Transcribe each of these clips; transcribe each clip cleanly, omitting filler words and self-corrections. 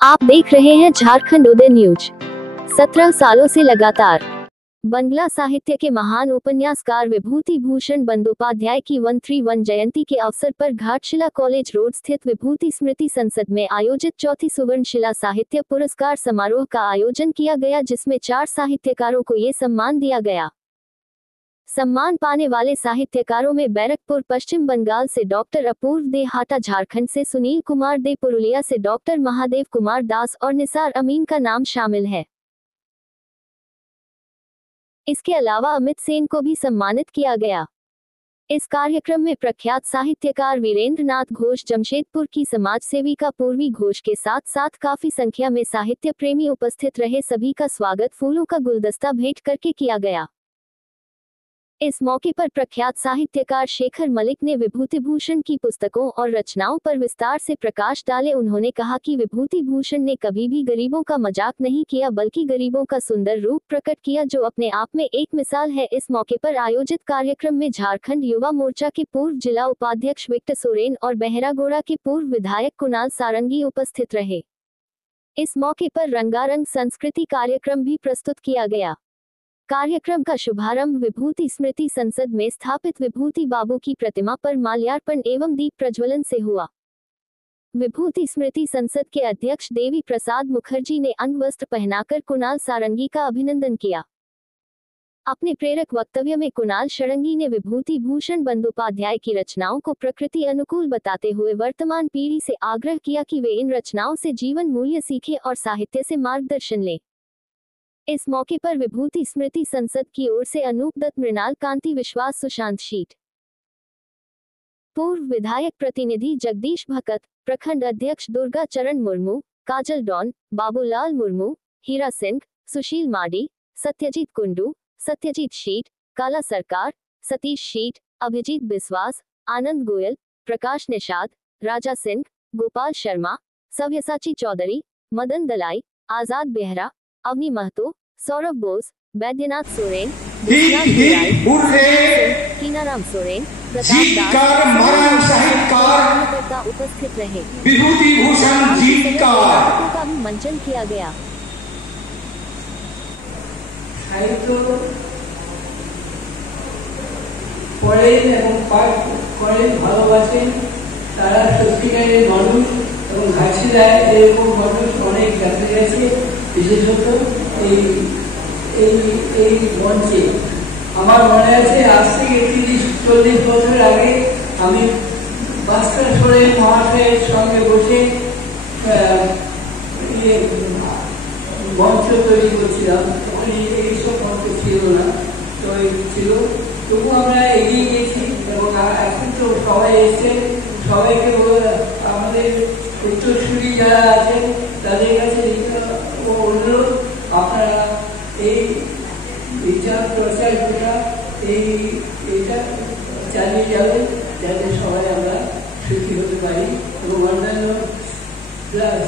आप देख रहे हैं झारखंड उदय न्यूज। 17 सालों से लगातार बंगला साहित्य के महान उपन्यासकार विभूति भूषण बंदोपाध्याय की 131 जयंती के अवसर पर घाटशिला कॉलेज रोड स्थित विभूति स्मृति संसद में आयोजित चौथी सुवर्णशिला साहित्य पुरस्कार समारोह का आयोजन किया गया, जिसमें 4 साहित्यकारों को ये सम्मान दिया गया। सम्मान पाने वाले साहित्यकारों में बैरकपुर पश्चिम बंगाल से डॉक्टर अपूर्व दे हाटा, झारखंड से सुनील कुमार दे, पुरुलिया से डॉक्टर महादेव कुमार दास और निसार अमीन का नाम शामिल है। इसके अलावा अमित सेन को भी सम्मानित किया गया। इस कार्यक्रम में प्रख्यात साहित्यकार वीरेंद्र नाथ घोष, जमशेदपुर की समाज सेविका पूर्वी घोष के साथ साथ काफी संख्या में साहित्य प्रेमी उपस्थित रहे। सभी का स्वागत फूलों का गुलदस्ता भेंट करके किया गया। इस मौके पर प्रख्यात साहित्यकार शेखर मलिक ने विभूति भूषण की पुस्तकों और रचनाओं पर विस्तार से प्रकाश डाले। उन्होंने कहा कि विभूति भूषण ने कभी भी गरीबों का मजाक नहीं किया, बल्कि गरीबों का सुंदर रूप प्रकट किया, जो अपने आप में एक मिसाल है। इस मौके पर आयोजित कार्यक्रम में झारखंड युवा मोर्चा के पूर्व जिला उपाध्यक्ष विक्टर सोरेन और बहरागोड़ा के पूर्व विधायक कुणाल सारंगी उपस्थित रहे। इस मौके पर रंगारंग संस्कृति कार्यक्रम भी प्रस्तुत किया गया। कार्यक्रम का शुभारंभ विभूति स्मृति संसद में स्थापित विभूति बाबू की प्रतिमा पर माल्यार्पण एवं दीप प्रज्वलन से हुआ। विभूति स्मृति संसद के अध्यक्ष देवी प्रसाद मुखर्जी ने अंगवस्त्र पहनाकर कुणाल सारंगी का अभिनंदन किया। अपने प्रेरक वक्तव्य में कुणाल सारंगी ने विभूति भूषण बंदोपाध्याय की रचनाओं को प्रकृति अनुकूल बताते हुए वर्तमान पीढ़ी से आग्रह किया कि वे इन रचनाओं से जीवन मूल्य सीखें और साहित्य से मार्गदर्शन लें। इस मौके पर विभूति स्मृति संसद की ओर से अनूप दत्त, मृणाल कांति विश्वास, सुशांत शीट, पूर्व विधायक प्रतिनिधि जगदीश भकत, प्रखंड अध्यक्ष दुर्गा चरण मुर्मू, काजल डॉन, बाबूलाल मुर्मू, हीरा सिंह, सुशील माडी, सत्यजीत कुंडू, सत्यजीत शीट, काला सरकार, सतीश शीट, अभिजीत बिस्वास, आनंद गोयल, प्रकाश निषाद, राजा सिंह, गोपाल शर्मा, सव्यसाची चौधरी, मदन दलाई, आजाद बेहरा, अवनी महतो, सौरभ बोस, बैद्यनाथ सोरेन, कीनाराम सोरेन, प्रताप दास उपस्थित रहे। विभूति भूषण जीतकार का भी मंचन किया गया। পড়েন এবং পাঠ করেন, ভালোবাসেন, তারা সত্যিকারের মানুষ এবং ঘাটশিলায় এরকম মানুষ অনেক দেখা গেছে। বিশেষত এই মঞ্চে আমার মনে আছে, আজ থেকে 30-40 বছর আগে আমি ভাস্কর সোরেন মহাশয়ের সঙ্গে বসে মঞ্চ তৈরি করছিলাম। তখন এইসব মঞ্চ ছিল না, তো ছিল, তবু আমরা এগিয়ে গেছি এবং এখন তো সবাই এসছে। সবাইকে আমাদের উত্তরসূরি যারা আছেন তাদের কাছে অনুরোধ, আপনারা এই বিচার প্রচার করা এইটা চালিয়ে যাবেন, যাতে সবাই আমরা সুখী হতে পারি এবং অন্যান্য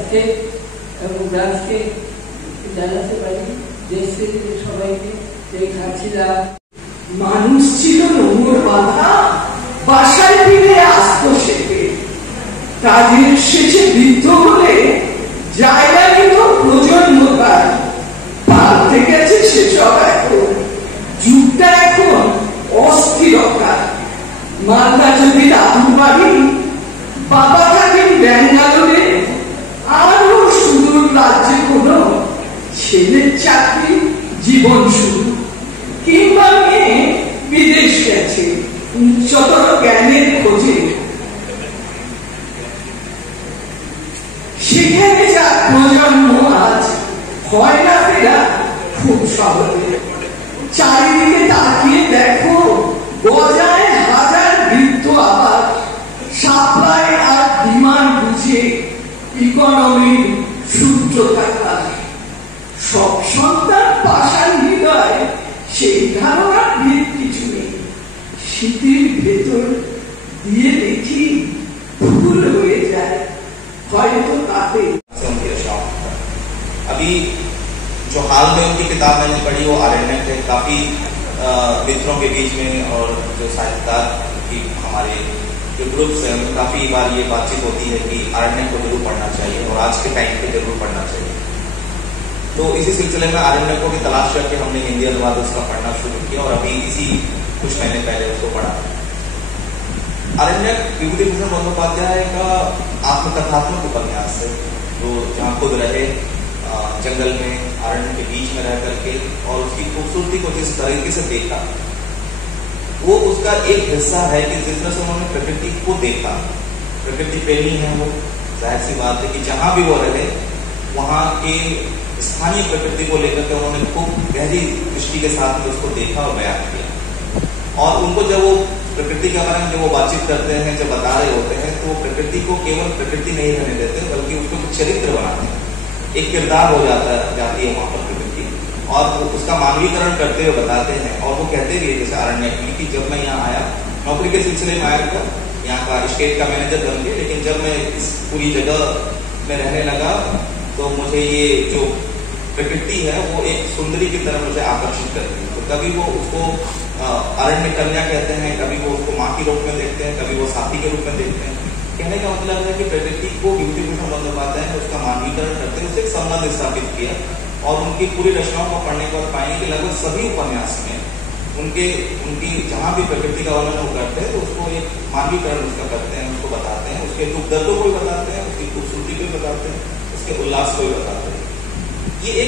স্টেট এবং ব্রাঞ্চকে জানাতে পারি দেশ থেকে সবাইকে এই ঘাটশিলা মানুষ ছিল নোংর বাধা, বাসায় ফিরে আসতো সেতে, কাজের শেষে বৃদ্ধ হলে জায়গা নিত প্রজন্ম তার, পাল্টে গেছে সেসব। এখন যুগটা এখন অস্থিরতা। মালদা যদি দাদুর বাড়ি, বাবা থাকেন ব্যাঙ্গালোরে, আরো সুদূর রাজ্যে কোনো ছেলের চাকরি, জীবন শুরু, কিংবা মেয়ে বিদেশ গেছে উচ্চতর জ্ঞানের খোঁজে। সেখানে যা প্রজন্ম আজ হয় না ফেরা খুব সহজে। চারিদিকে তাকিয়ে দেখো, বজায় হাজার বৃত্ত আবার, সাপ্লাই আর ডিমান্ড বুঝে ইকোনমির সূত্র থাকা। সব সন্তান পাষাণ হৃদয়, সেই ধারণার ভিত কিছু নেই। শীতের ভেতর দিয়ে দেখি ফুল হয়ে যায়, হয়তো ताते। अभी जो हाल में उनकी किताब मैंने पढ़ी वो आरण्यक है। काफी मित्रों के बीच में और जो साहित्यकार की हमारे जो ग्रुप्स है उनमें काफी बार ये बातचीत होती है कि आरण्यक को जरूर पढ़ना चाहिए और आज के टाइम पे जरूर पढ़ना चाहिए। तो इसी सिलसिले में आरण्यकों की तलाश करके हमने हिंदी अनुवाद उसका पढ़ना शुरू किया और अभी इसी कुछ महीने पहले उसको पढ़ा। आरण्यक विभूति भूषण बंदोपाध्याय का आत्मकथात्मक उपन्यास है, जो जहाँ खुद रहे जंगल में, अरण्य के बीच में रह करके और उसकी खूबसूरती को जिस तरीके से देखा, वो उसका एक हिस्सा है कि जिस तरह से उन्होंने प्रकृति को देखा। प्रकृति प्रेमी है वो, जाहिर सी बात है कि जहां भी वो रहे वहां के स्थानीय प्रकृति को लेकर के उन्होंने खूब गहरी दृष्टि के साथ में उसको देखा और बयान किया। और उनको जब वो प्रकृति के बारे में जब वो बातचीत करते हैं, जब बता रहे होते हैं, तो वो प्रकृति को केवल प्रकृति नहीं रहने देते बल्कि उसको चरित्र बनाते हैं, एक किरदार हो जाती है वहां पर प्रकृति, और उसका मानवीकरण करते हुए बताते हैं। और वो कहते भी जैसे आरण्यक में कि जब मैं यहाँ आया, नौकरी के सिलसिले में आया था, यहाँ का स्टेट का मैनेजर बन गया, लेकिन जब मैं इस पूरी जगह में रहने लगा तो मुझे ये जो प्रकृति है वो एक सुंदरी की तरह मुझे आकर्षित करती है। तो कभी वो उसको अरण्य कन्या कहते हैं, कभी वो उसको माँ के रूप में देखते हैं, कभी वो साथी के रूप में देखते हैं। कहने का मतलब है कि प्रकृति को विभूति भूषण बंदोपाध्याय ने उसका मानवीकरण करते हैं, उससे एक संबंध स्थापित किया। और उनकी पूरी रचनाओं को पढ़ने के बाद पाएंगे कि लगभग सभी उपन्यास में उनकी जहां भी प्रकृति का वर्णन वो करते हैं तो उसको एक मानवीकरण उसका करते हैं, उसको बताते हैं, उसके दुख दर्दों को भी बताते हैं, उसकी खूबसूरती को भी बताते हैं, उसके उल्लास को भी बताते हैं। ये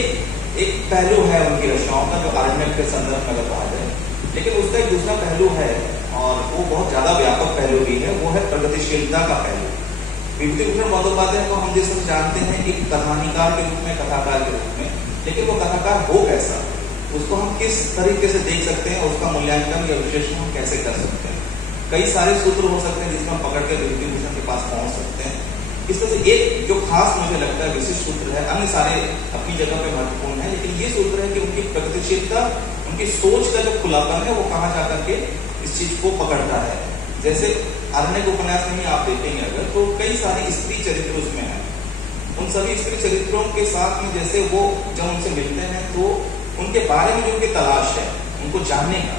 एक पहलू है उनकी रचनाओं का, जो आरण्यक के संदर्भ में अगर कहा जाए। लेकिन उसका एक दूसरा पहलू है और वो बहुत ज्यादा व्यापक पहलू भी है, वो है प्रगतिशीलता का पहलू। विभूति भूषण बंदोपाध्याय को हम जिस तरह जानते हैं कि कथानिकार के रूप में, कथाकार के रूप में, लेकिन वो कथाकार हो कैसा, उसको हम किस तरीके से देख सकते हैं, उसका मूल्यांकन या विश्लेषण हम कैसे कर सकते हैं। कई सारे सूत्र हो सकते हैं जिसमें हम पकड़ के विभूति भूषण के पास पहुंच सकते हैं। इस तरह से एक जो खास मुझे लगता है विशिष्ट सूत्र है, अन्य सारे अपनी जगह पे महत्वपूर्ण है, लेकिन ये सूत्र है कि उनकी प्रगतिशीलता, उनकी सोच का जो खुलापन है वो कहाँ जाकर के इस चीज को पकड़ता है। जैसे आरण्यक उपन्यास में ही आप देखेंगे अगर, तो कई सारे स्त्री चरित्र उसमें है। उन सभी स्त्री चरित्रों के साथ में जैसे वो जब उनसे मिलते हैं तो उनके बारे में जो उनकी तलाश है, उनको जानने का,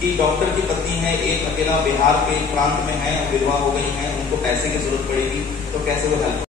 कि डॉक्टर की पत्नी है, एक अकेला बिहार के प्रांत में है, विधवा हो गई है, उनको पैसे की जरूरत पड़ेगी, तो कैसे वो हेल्प